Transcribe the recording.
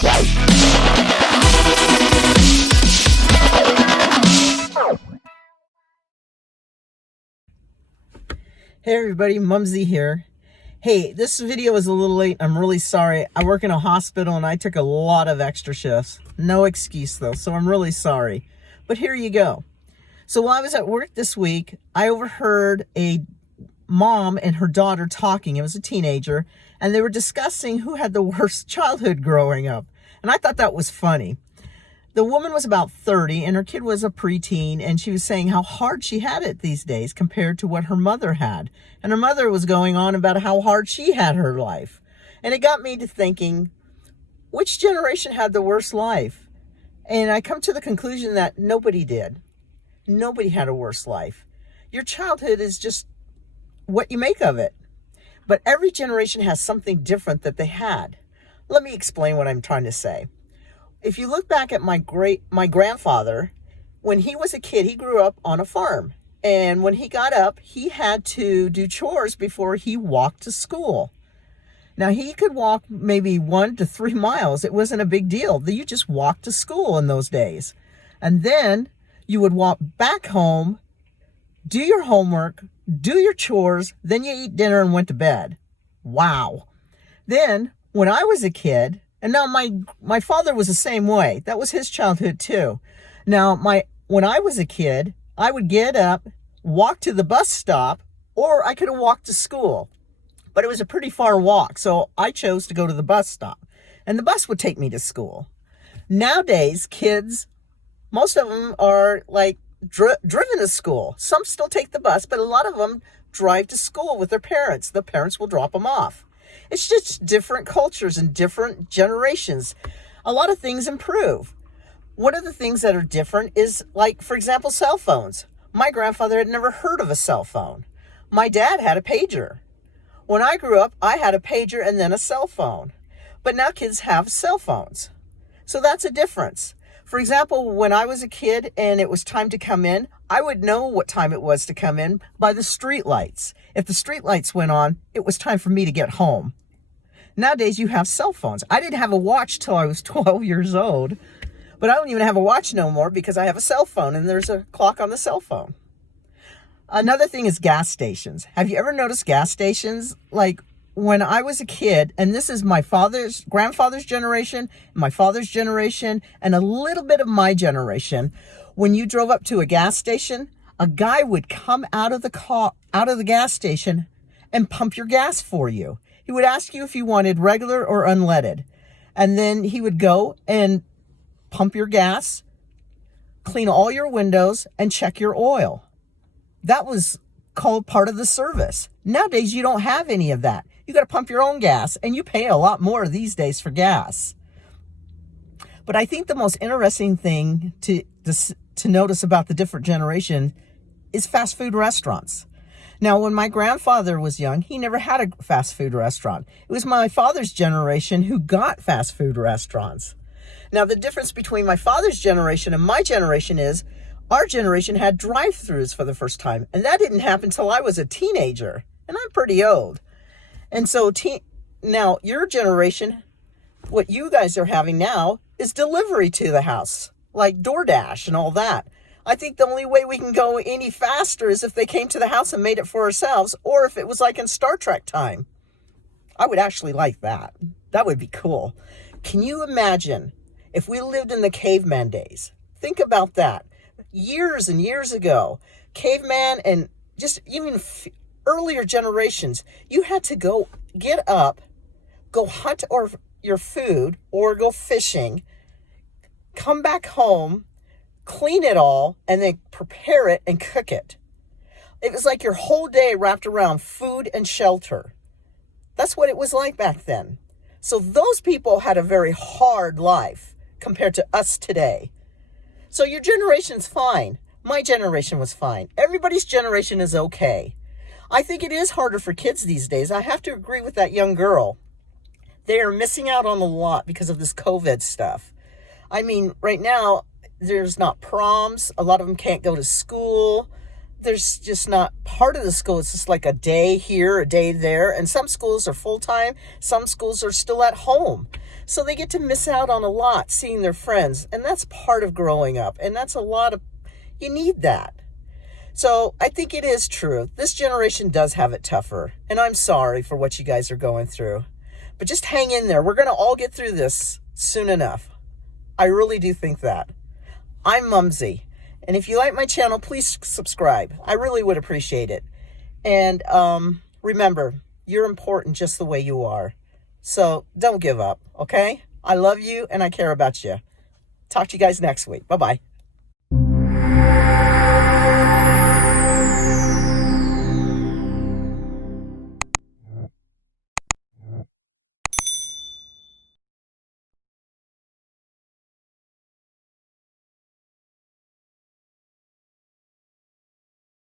Hey everybody, Mumzie here. Hey, this video is a little late. I'm really sorry. I work in a hospital and I took a lot of extra shifts. No excuse though, so I'm really sorry. But here you go. So while I was at work this week, I overheard a mom and her daughter talking. It was a teenager, and they were discussing who had the worst childhood growing up. And I thought that was funny. The woman was about 30 and her kid was a preteen, and she was saying how hard she had it these days compared to what her mother had. And her mother was going on about how hard she had her life. And it got me to thinking, which generation had the worst life? And I come to the conclusion that nobody did. Nobody had a worse life. Your childhood is just what you make of it. But every generation has something different that they had. Let me explain what I'm trying to say. If you look back at my grandfather, when he was a kid, he grew up on a farm. And when he got up, he had to do chores before he walked to school. Now, he could walk maybe 1 to 3 miles. It wasn't a big deal. You just walked to school in those days. And then you would walk back home, do your homework, do your chores, then you eat dinner and went to bed. Wow. Then, when I was a kid, and now my father was the same way. That was his childhood too. Now, when I was a kid, I would get up, walk to the bus stop, or I could have walked to school. But it was a pretty far walk, so I chose to go to the bus stop. And the bus would take me to school. Nowadays, kids, most of them are like driven to school. Some still take the bus, but a lot of them drive to school with their parents. The parents will drop them off. It's just different cultures and different generations. A lot of things improve. One of the things that are different is, like, for example, cell phones. My grandfather had never heard of a cell phone. My dad had a pager. When I grew up, I had a pager and then a cell phone. But now kids have cell phones. So that's a difference. For example, when I was a kid and it was time to come in, I would know what time it was to come in by the street lights. If the street lights went on, it was time for me to get home. Nowadays, you have cell phones. I didn't have a watch till I was 12 years old, but I don't even have a watch no more because I have a cell phone and there's a clock on the cell phone. Another thing is gas stations. Have you ever noticed gas stations? Like when I was a kid, and this is my grandfather's generation, my father's generation, and a little bit of my generation, when you drove up to a gas station, a guy would come out of the gas station and pump your gas for you. He would ask you if you wanted regular or unleaded. And then he would go and pump your gas, clean all your windows, and check your oil. That was called part of the service. Nowadays, you don't have any of that. You got to pump your own gas, and you pay a lot more these days for gas. But I think the most interesting thing to notice about the different generation is fast food restaurants. Now, when my grandfather was young, he never had a fast food restaurant. It was my father's generation who got fast food restaurants. Now, the difference between my father's generation and my generation is our generation had drive-thrus for the first time. And that didn't happen until I was a teenager. And I'm pretty old. And so now your generation, what you guys are having now is delivery to the house, like DoorDash and all that. I think the only way we can go any faster is if they came to the house and made it for ourselves, or if it was like in Star Trek time. I would actually like that. That would be cool. Can you imagine if we lived in the caveman days? Think about that. Years and years ago, caveman and just even earlier generations, you had to go get up, go hunt your food or go fishing, come back home, clean it all, and then prepare it and cook it. It was like your whole day wrapped around food and shelter. That's what it was like back then. So those people had a very hard life compared to us today. So your generation's fine. My generation was fine. Everybody's generation is okay. I think it is harder for kids these days. I have to agree with that young girl. They are missing out on a lot because of this COVID stuff. I mean, right now, there's not proms. A lot of them can't go to school. There's just not part of the school. It's just like a day here, a day there. And some schools are full-time. Some schools are still at home. So they get to miss out on a lot, seeing their friends. And that's part of growing up. And that's a lot of, you need that. So I think it is true. This generation does have it tougher. And I'm sorry for what you guys are going through. But just hang in there. We're going to all get through this soon enough. I really do think that. I'm Mumzie. And if you like my channel, please subscribe. I really would appreciate it. And remember, you're important just the way you are. So don't give up, okay? I love you and I care about you. Talk to you guys next week. Bye-bye.